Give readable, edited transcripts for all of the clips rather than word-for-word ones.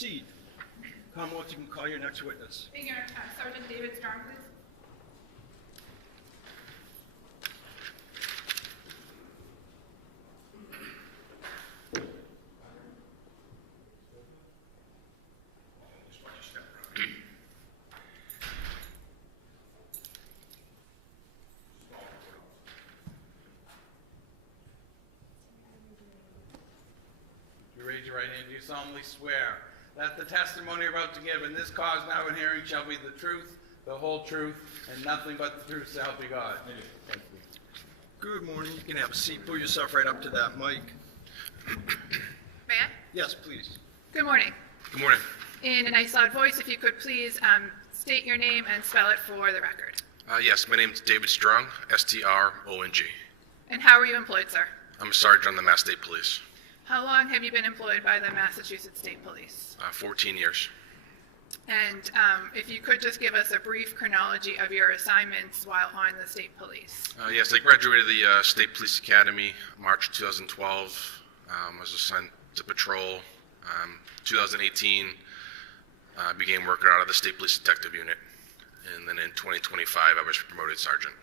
proceed. Commonwealth, you can call your next witness. Thank you, Sergeant David Strong, please. You raise your right hand, do you solemnly swear that the testimony you're about to give in this cause now in hearing shall be the truth, the whole truth, and nothing but the truth, so help you God? Thank you. Good morning. You can have a seat. Pull yourself right up to that mic. May I? Yes, please. Good morning. Good morning. In a nice loud voice, if you could please state your name and spell it for the record. Yes, my name is David Strong, S-T-R-O-N-G. And how are you employed, sir? I'm a sergeant on the Mass State Police. How long have you been employed by the Massachusetts State Police? 14 years. And if you could just give us a brief chronology of your assignments while on the State Police. Yes, I graduated the State Police Academy March 2012. I was assigned to patrol. 2018, I began working out of the State Police Detective Unit. And then in 2025, I was promoted sergeant.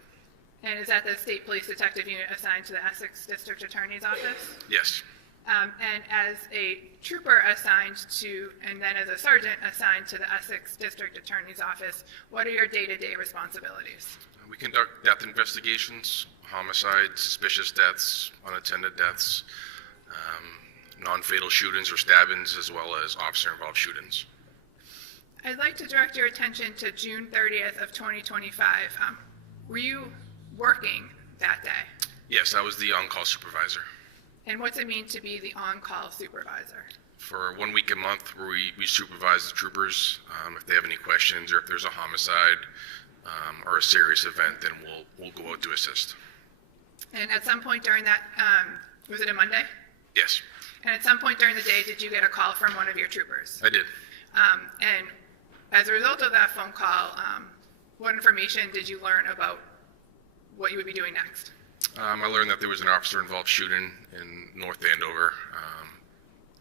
And is that the State Police Detective Unit assigned to the Essex District Attorney's Office? Yes. And as a trooper assigned to, and then as a sergeant assigned to the Essex District Attorney's Office, what are your day-to-day responsibilities? We conduct death investigations, homicides, suspicious deaths, unattended deaths, non-fatal shootings or stabbings, as well as officer-involved shootings. I'd like to direct your attention to June 30th of 2025. Were you working that day? Yes, I was the on-call supervisor. And what's it mean to be the on-call supervisor? For 1 week a month, where we supervise the troopers. If they have any questions or if there's a homicide or a serious event, then we'll go out to assist. And at some point during that, was it a Monday? Yes, And at some point during the day, did you get a call from one of your troopers? I did. And as a result of that phone call, what information did you learn about what you would be doing next? I learned that there was an officer-involved shooting in North Andover,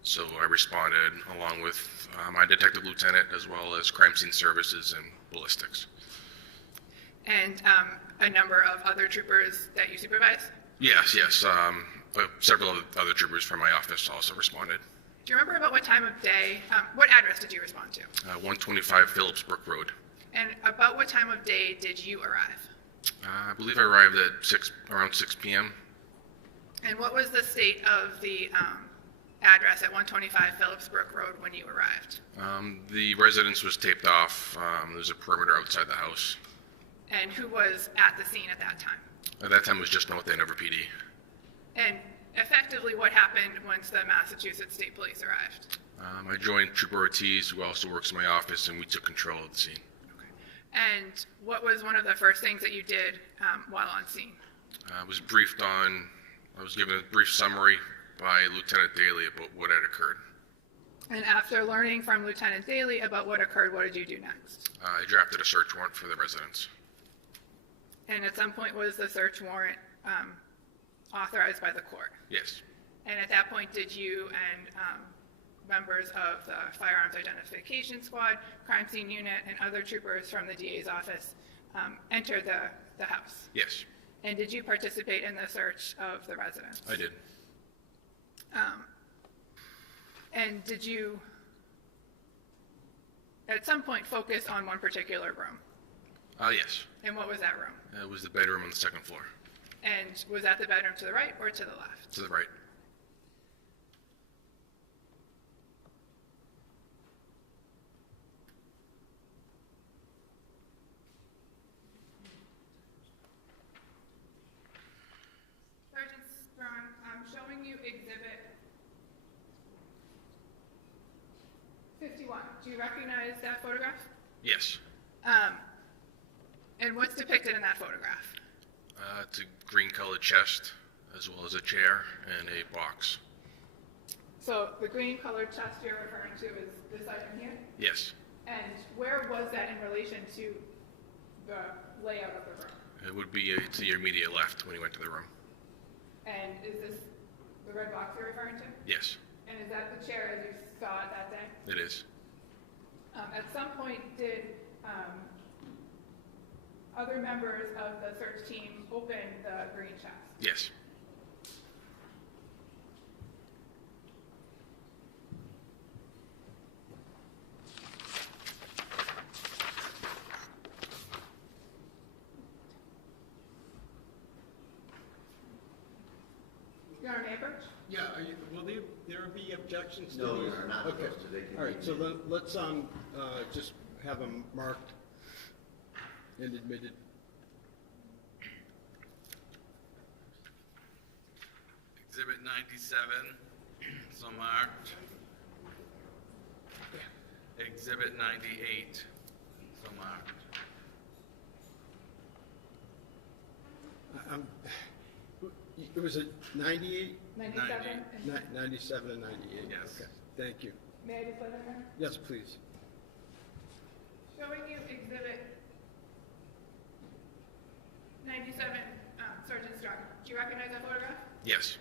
so I responded along with my detective lieutenant, as well as crime scene services and ballistics. And a number of other troopers that you supervise? Yes. Several other troopers from my office also responded. Do you remember about what time of day, what address did you respond to? 125 Phillips Brook Road. And about what time of day did you arrive? I believe I arrived at around 6 p.m. And what was the state of the address at 125 Phillips Brook Road when you arrived? The residence was taped off. There's a perimeter outside the house. And who was at the scene at that time? At that time, it was just North Andover PD. And effectively, what happened once the Massachusetts State Police arrived? I joined Trooper Ortiz, who also works in my office, and we took control of the scene. And what was one of the first things that you did while on scene? I was given a brief summary by Lieutenant Daly about what had occurred. And after learning from Lieutenant Daly about what occurred, what did you do next? I drafted a search warrant for the residence. And at some point, was the search warrant authorized by the court? Yes. And at that point, did you and members of the Firearms Identification Squad, Crime Scene Unit, and other troopers from the DA's office enter the house? Yes, And did you participate in the search of the residence? I did. And did you, at some point, focus on one particular room? Yes. And what was that room? It was the bedroom on the second floor. And was that the bedroom to the right or to the left? To the right. Sergeant Strong, I'm showing you Exhibit 51. Do you recognize that photograph? Yes. And what's depicted in that photograph? It's a green-colored chest, as well as a chair and a box. So the green colored chest you're referring to is this item here? Yes. And where was that in relation to the layout of the room? It would be to your immediate left when you went to the room. And is this the red box you're referring to? Yes. And is that the chair as you saw it that day? It is. At some point, did other members of the search team open the green chest? Yes. Your Honor, may I approach? Yeah, will there be objections to these? No, you're not Okay. supposed to. They can All right, be so admitted. let's just have them marked and admitted. Exhibit 97, so marked. Exhibit 98, so marked. It was a 98, 97? And 97 and 98? Yes. Okay, thank you. may I display that, Your Honor? Yes, please. Showing you exhibit 97, Sergeant Strong. Do you recognize that photograph? Yes.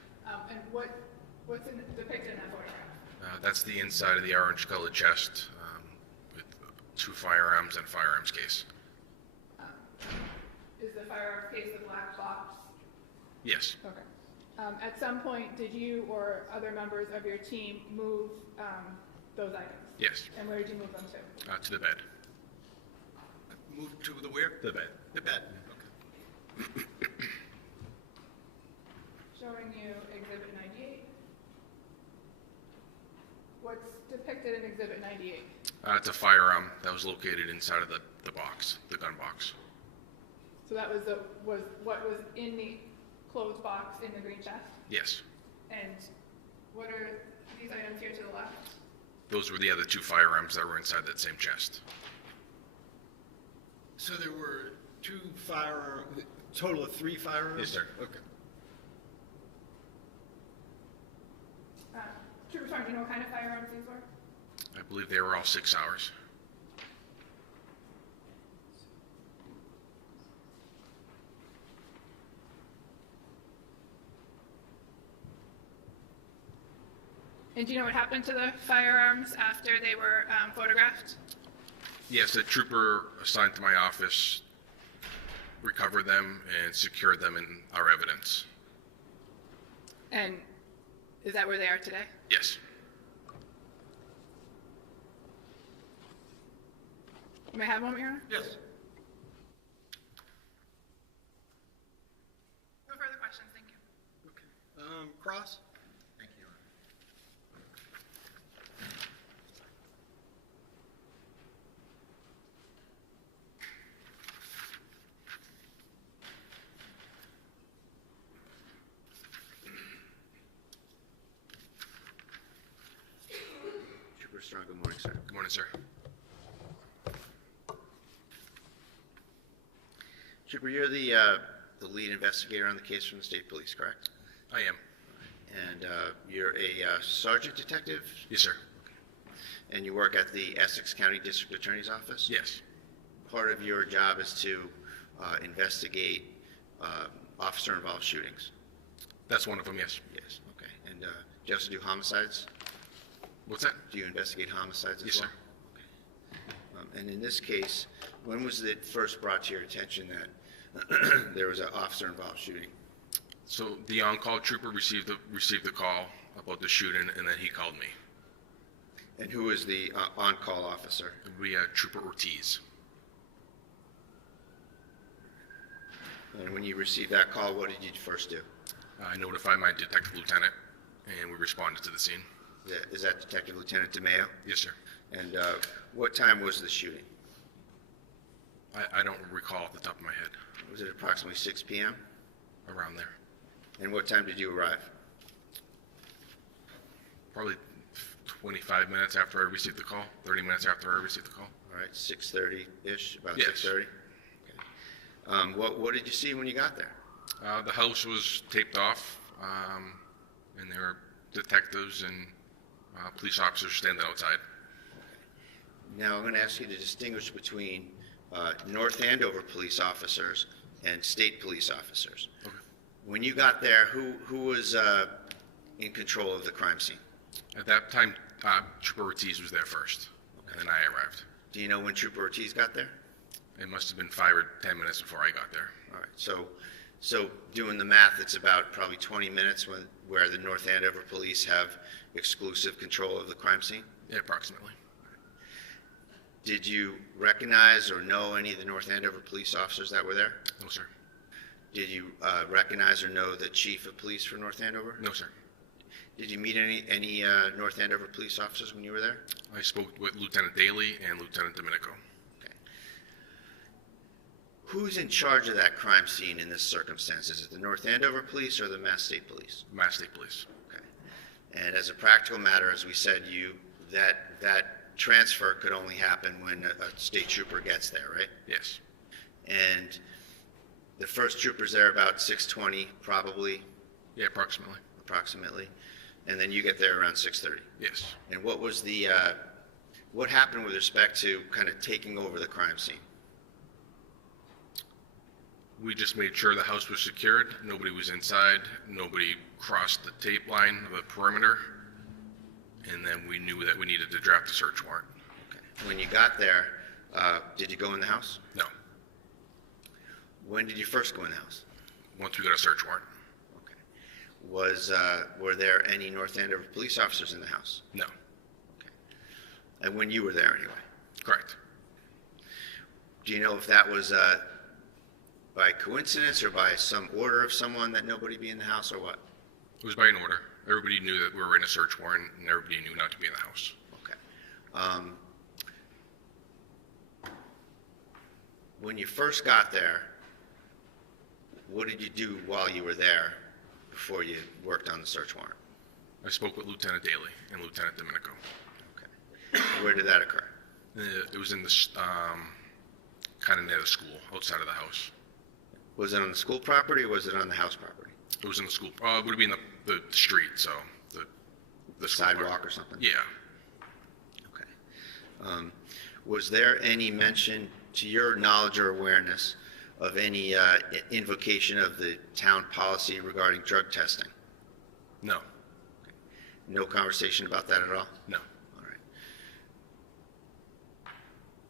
And what's depicted in that photograph? That's the inside of the orange-colored chest with 2 firearms and firearms case. Is the firearms case the black box? Yes. Okay. At some point, did you or other members of your team move those items? Yes. And where did you move them to? To the bed. Move to the where? The bed. The bed. Okay. Showing you exhibit 98. What's depicted in exhibit 98? It's a firearm that was located inside of the box, the gun box. So that was what was in the closed box in the green chest? Yes. And what are these items here to the left? Those were the other 2 firearms that were inside that same chest. So there were 2 firearms, total of 3 firearms? Yes, sir. Okay. Trooper Strong, do you know what kind of firearms these were? I believe they were all 6 hours. And do you know what happened to the firearms after they were photographed? Yes, a trooper assigned to my office recovered them and secured them in our evidence. And is that where they are today? Yes. May I have one, Your Honor? Yes. No further questions, thank you. Okay. Cross? Thank you, Your Honor. Trooper Strong, good morning, sir. Good morning, sir. Trooper, you're the lead investigator on the case from the state police, correct? I am. And you're a sergeant detective, Yes, sir. and you work at the Essex County District Attorney's Office? Yes. Part of your job is to investigate officer-involved shootings? That's one of them, yes. Yes, okay. And do you also do homicides? What's that? Do you investigate homicides as Yes, well? sir. Okay. And in this case, when was it first brought to your attention that there was an officer-involved shooting? So the on-call trooper received the call about the shooting, and then he called me. And who was the on-call officer? We had Trooper Ortiz. And when you received that call, what did you first do? I notified my detective lieutenant, and we responded to the scene. Is that Detective Lieutenant DeMeo? Yes, sir. And what time was the shooting? I don't recall off the top of my head. Was it approximately 6 p.m.? Around there. And what time did you arrive? Probably 25 minutes after I received the call, 30 minutes after I received the call. All right, 6:30-ish, about Yes. 6:30? Okay. What did you see when you got there? The house was taped off, and there were detectives and police officers standing outside. Now, I'm going to ask you to distinguish between North Andover police officers and state police officers. Okay. When you got there, who was in control of the crime scene? At that time, Trooper Ortiz was there first, and then I arrived. Do you know when Trooper Ortiz got there? It must have been 5 or 10 minutes before I got there. All right, so doing the math, it's about probably 20 minutes where the North Andover police have exclusive control of the crime scene? Yeah, approximately. Did you recognize or know any of the North Andover police officers that were there? No, sir. Did you recognize or know the chief of police for North Andover? No, sir. Did you meet any North Andover police officers when you were there? I spoke with Lieutenant Daly and Lieutenant Domenico. Okay. Who's in charge of that crime scene in this circumstance? Is it the North Andover police or the Mass State Police? Mass State Police. Okay. And as a practical matter, as we said, that transfer could only happen when a state trooper gets there, right? Yes. And the first trooper's there about 6:20, probably, Yeah, approximately. and then you get there around 6:30. Yes. And what was what happened with respect to kind of taking over the crime scene? We just made sure the house was secured. Nobody was inside. Nobody crossed the tape line of the perimeter. And then we knew that we needed to draft a search warrant. Okay. When you got there, did you go in the house? No. When did you first go in the house? Once we got a search warrant. Okay. Were there any North Andover police officers in the house? No. Okay. And when you were there anyway? Correct. Do you know if that was by coincidence or by some order of someone that nobody be in the house or what? It was by an order. Everybody knew that we were in a search warrant, and everybody knew not to be in the house. Okay. When you first got there, what did you do while you were there before you worked on the search warrant? I spoke with Lieutenant Daly and Lieutenant Domenico. Okay. Where did that occur? It was in this, kind of near the school, outside of the house. Was it on the school property or was it on the house property? It was in the school, it would be in the street, so the school Sidewalk park. or something? Yeah. Okay. Was there any mention, to your knowledge or awareness, of any invocation of the town policy regarding drug testing? No. No conversation about that at all? No. All right.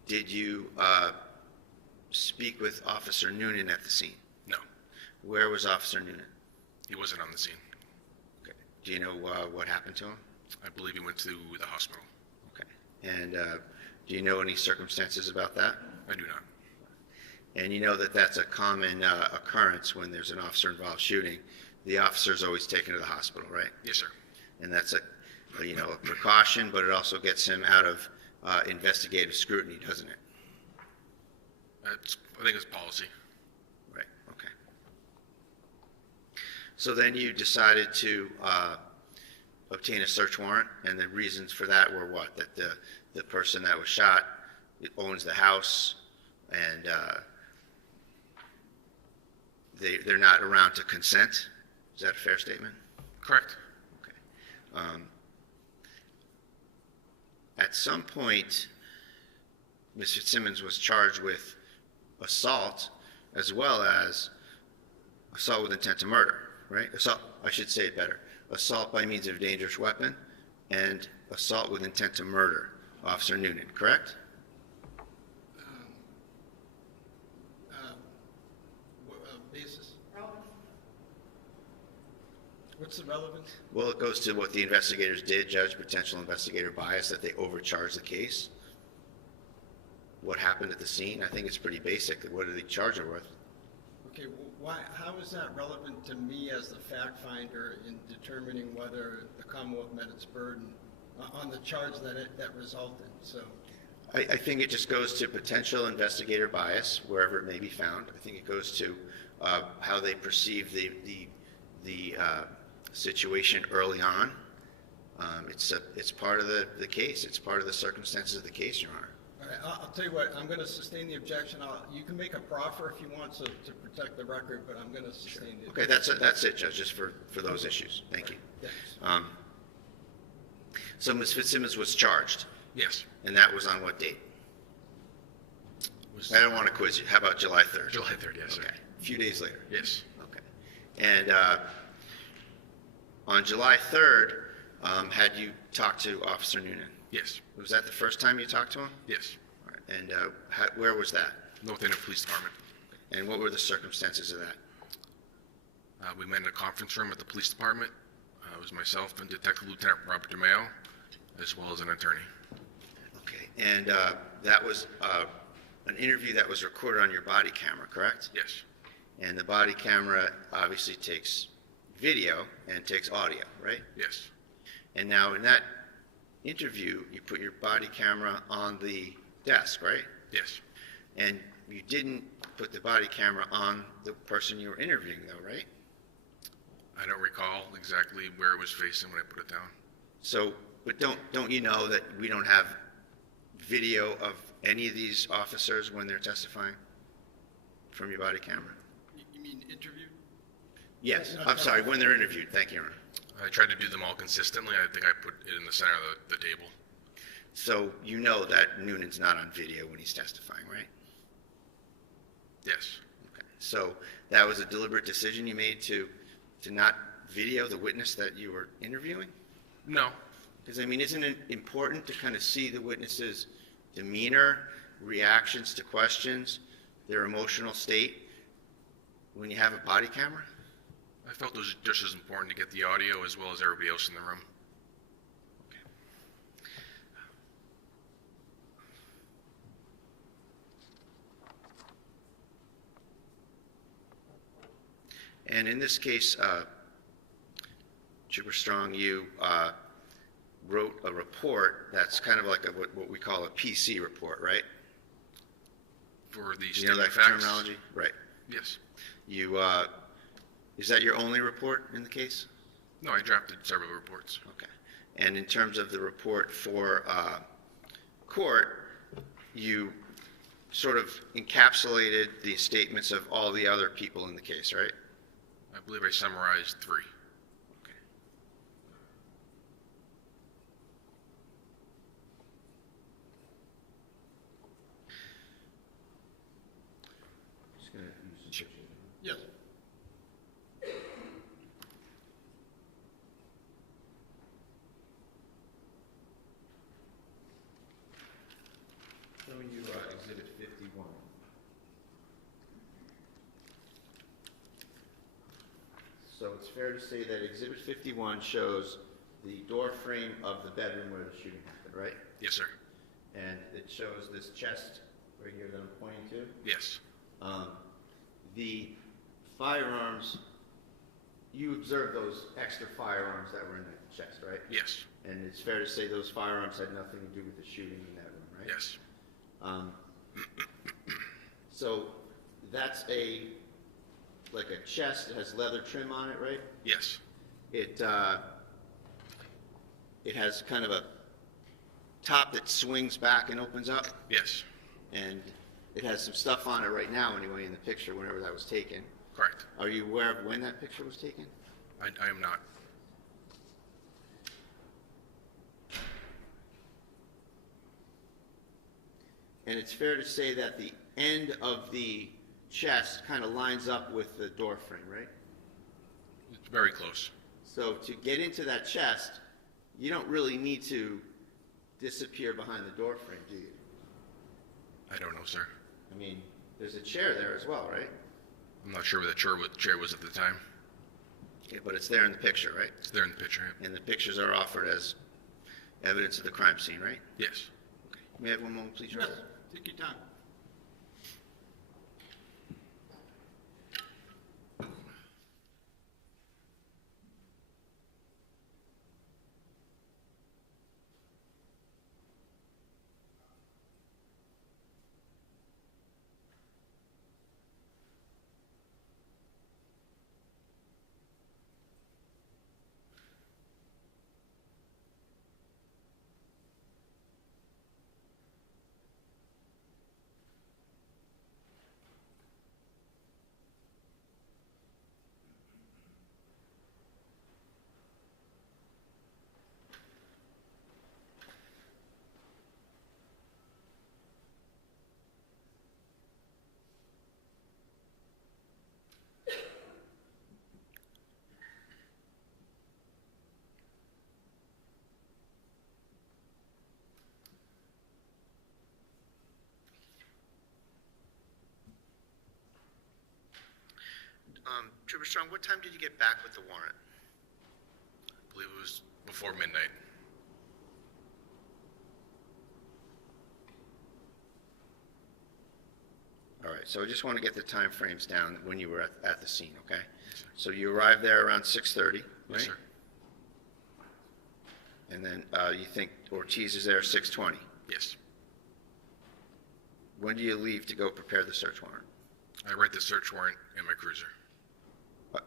Did you speak with Officer Noonan at the scene? No. Where was Officer Noonan? He wasn't on the scene. Okay. Do you know what happened to him? I believe he went to the hospital. Okay. And do you know any circumstances about that? I do not. And you know that that's a common occurrence when there's an officer-involved shooting. The officer's always taken to the hospital, right? Yes, sir. And that's a precaution, but it also gets him out of investigative scrutiny, doesn't it? I think it's policy. Right, okay. So then you decided to obtain a search warrant, and the reasons for that were what? That the person that was shot owns the house, and they're not around to consent? Is that a fair statement? Correct. Okay. At some point, Ms. Fitzsimmons was charged with assault as well as assault with intent to murder, right? Assault, I should say it better. Assault by means of a dangerous weapon and assault with intent to murder. Officer Noonan, correct? Basis. What's the relevance? Well, it goes to what the investigators did, judge potential investigator bias, that they overcharged the case. What happened at the scene? I think it's pretty basic. What did they charge her with? Okay, why, how is that relevant to me as the fact finder in determining whether the Commonwealth met its burden on the charge that resulted? So, I think it just goes to potential investigator bias, wherever it may be found. I think it goes to how they perceive the situation early on. It's part of the case. It's part of the circumstances of the case, Your Honor. all right, I'll tell you what, I'm going to sustain the objection. You can make a proffer if you want to protect the record, but I'm going to sustain it. Okay, that's it, Judge, just for those issues. Thank you. Thanks. So Ms. Fitzsimmons was charged, Yes. and that was on what date? I don't want to quiz you. How about July 3rd? July 3rd, yes, sir. Okay, a few days later. Yes. Okay. And on July 3rd, talked to Officer Noonan? Yes. Was that the first time you talked to him? Yes. All right. And where was that? North Andover Police Department. And what were the circumstances of that? We met in a conference room at the police department. It was myself and Detective Lieutenant Robert DeMeo, as well as an attorney. Okay. And that was an interview that was recorded on your body camera, correct? Yes. And the body camera obviously takes video and takes audio, right? Yes. And now in that interview, you put your body camera on the desk, right? Yes. And you didn't put the body camera on the person you were interviewing, though, right? I don't recall exactly where it was facing when I put it down. So, but don't you know that we don't have video of any of these officers when they're testifying from your body camera? You mean interview? Yes, I'm sorry, when they're interviewed. Thank you, Aaron. I tried to do them all consistently. I think I put it in the center of the table. So you know that Noonan's not on video when he's testifying, right? Yes. Okay. So that was a deliberate decision you made to not video the witness that you were interviewing? No. Because, I mean, isn't it important to kind of see the witness's demeanor, reactions to questions, their emotional state when you have a body camera? I felt it was just as important to get the audio as well as everybody else in the room. And in this case, Trooper Strong, you wrote a report that's kind of like what we call a PC report, right? For the You know statement that of facts? terminology? Right. Yes. You, is that your only report in the case? No, I drafted several reports. Okay. And in terms of the report for court, you sort of encapsulated the statements of all the other people in the case, right? I believe I summarized 3. Okay. Just gonna use some pictures. Yes. Showing you Exhibit 51. So it's fair to say that Exhibit 51 shows the door frame of the bedroom where the shooting happened, right? Yes, sir. And it shows this chest right here that I'm pointing to. Yes. The firearms, you observed those extra firearms that were in the chest, right? Yes. And it's fair to say those firearms had nothing to do with the shooting in that room, right? Yes. So that's like a chest that has leather trim on it, right? Yes. It has kind of a top that swings back and opens up, Yes. and it has some stuff on it right now anyway in the picture whenever that was taken. Correct. Are you aware of when that picture was taken? I am not. And it's fair to say that the end of the chest kind of lines up with the door frame, right? It's very close. So to get into that chest, you don't really need to disappear behind the door frame, do you? I don't know, sir. I mean, there's a chair there as well, right? I'm not sure where the chair was at the time. Yeah, but it's there in the picture, right? It's there in the picture. And the pictures are offered as evidence of the crime scene, right? Yes. Okay. May I have one moment, please, Your Yes, Honor? take your time. Trooper Strong, what time did you get back with the warrant? I believe it was before midnight. All right, so I just want to get the time frames down when you were at the scene, okay? So you arrived there around 6:30, right? Yes, sir. And then you think Ortiz is there 6:20. Yes. When do you leave to go prepare the search warrant? I write the search warrant in my cruiser.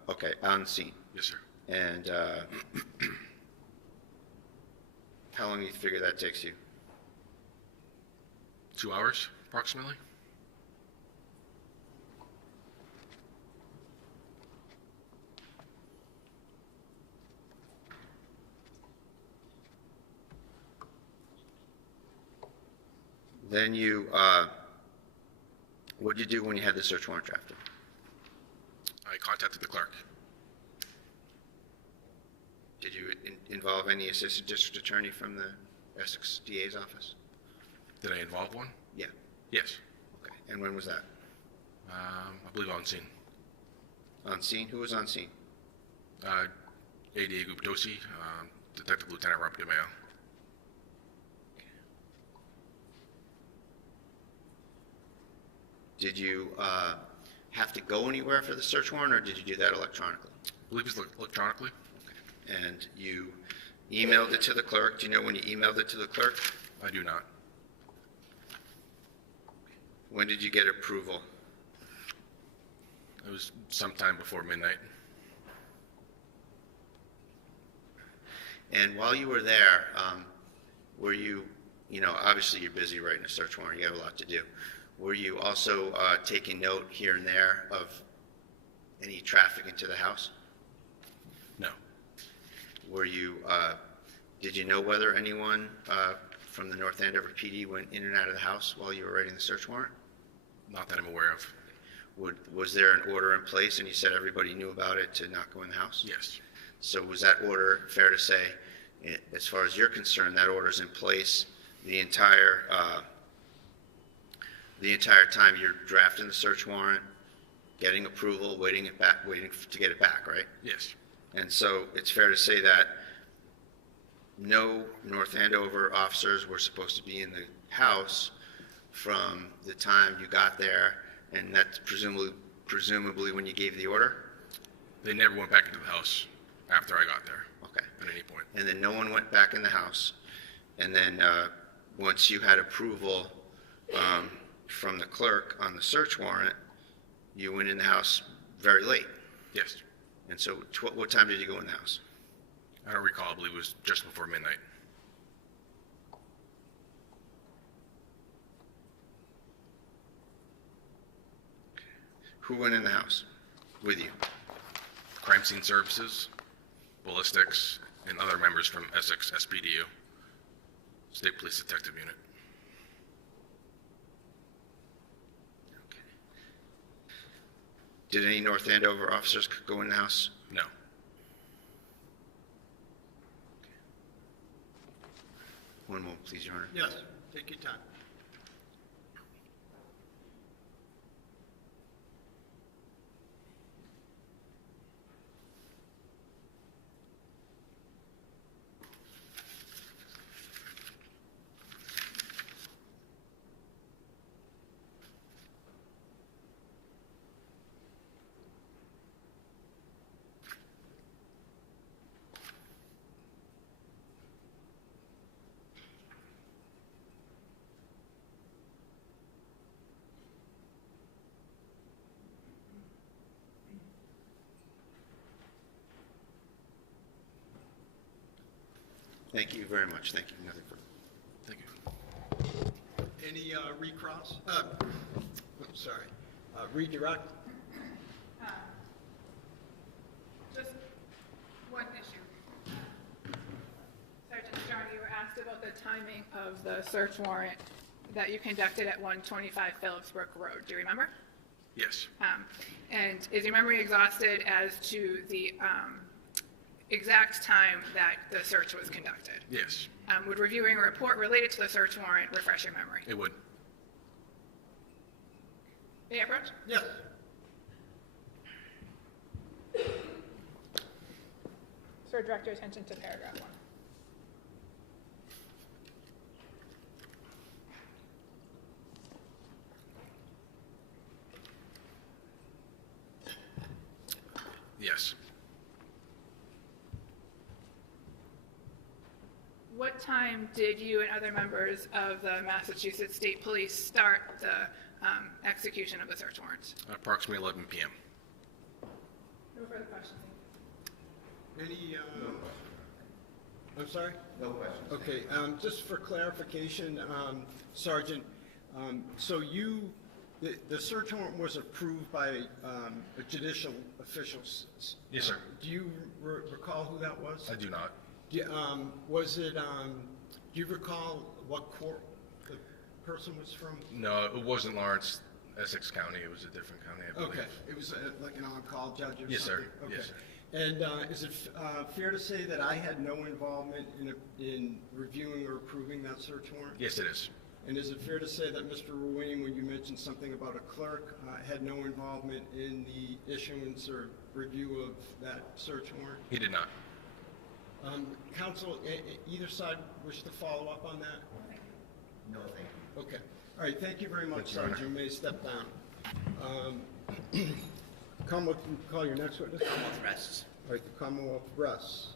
Okay, on the scene. Yes, sir. And how long do you figure that takes you? 2 hours, approximately. Then what did you do when you had the search warrant drafted? I contacted the clerk. Did you involve any assistant district attorney from the Essex DA's office? Did I involve one? Yeah. Yes. Okay. And when was that? I believe on scene. On scene? Who was on scene? ADA Guptosi, Detective Lieutenant Robert DeMeo. Did you have to go anywhere for the search warrant, or did you do that electronically? I believe it's electronically. And you emailed it to the clerk. Do you know when you emailed it to the clerk? I do not. When did you get approval? It was sometime before midnight. And while you were there, were you, obviously you're busy writing a search warrant, you have a lot to do. Were you also taking note here and there of any traffic into the house? No. Were you, did you know whether anyone from the North Andover PD went in and out of the house while you were writing the search warrant? Not that I'm aware of. Was there an order in place, and you said everybody knew about it to not go in the house? Yes. So was that order, fair to say, as far as you're concerned, that order's in place the entire time you're drafting the search warrant, getting approval, waiting to get it back, right? Yes. And so it's fair to say that no North Andover officers were supposed to be in the house from the time you got there, and that's presumably when you gave the order? They never went back into the house after I got there. Okay. At any point. And then no one went back in the house. And then once you had approval from the clerk on the search warrant, you went in the house very late. Yes. And so what time did you go in the house? I don't recall. I believe it was just before midnight. Who went in the house with you? Crime scene services, ballistics, and other members from Essex SPDU, State Police Detective Unit. Okay. Did any North Andover officers go in the house? No. One moment, please, Your Honor. Yes, take your time. Thank you very much. Thank you. Nothing further. Thank you. Any recross? Redirect? Just one issue. Sergeant Strong, you were asked about the timing of the search warrant that you conducted at 125 Phillipsbrook Road. Do you remember? Yes. And is your memory exhausted as to the exact time that the search was conducted? Yes. Would reviewing a report related to the search warrant refresh your memory? It would. May I approach? Yes. Sir, direct your attention to paragraph 1. Yes. What time did you and other members of the Massachusetts State Police start the execution of the search warrants? Approximately 11 p.m. No further questions. Any, I'm sorry? No questions. Okay, just for clarification, Sergeant, so the search warrant was approved by a judicial official? Yes, sir. Do you recall who that was? I do not. Was it, do you recall what court the person was from? No, it wasn't Lawrence, Essex County. It was a different county, I believe. Okay, it was like an on-call judge or something? Yes, sir. Okay. Yes, sir. And is it fair to say that I had no involvement in reviewing or approving that search warrant? Yes, it is. And is it fair to say that Mr. Ruane, when you mentioned something about a clerk, had no involvement in the issuance or review of that search warrant? He did not. Counsel, either side wish to follow up on that? No, thank you. Okay. All right, thank you very much, Thank you, Your Honor. Sergeant. You may step down. Commonwealth, can you call your next witness? Commonwealth rests. All right, the Commonwealth rests.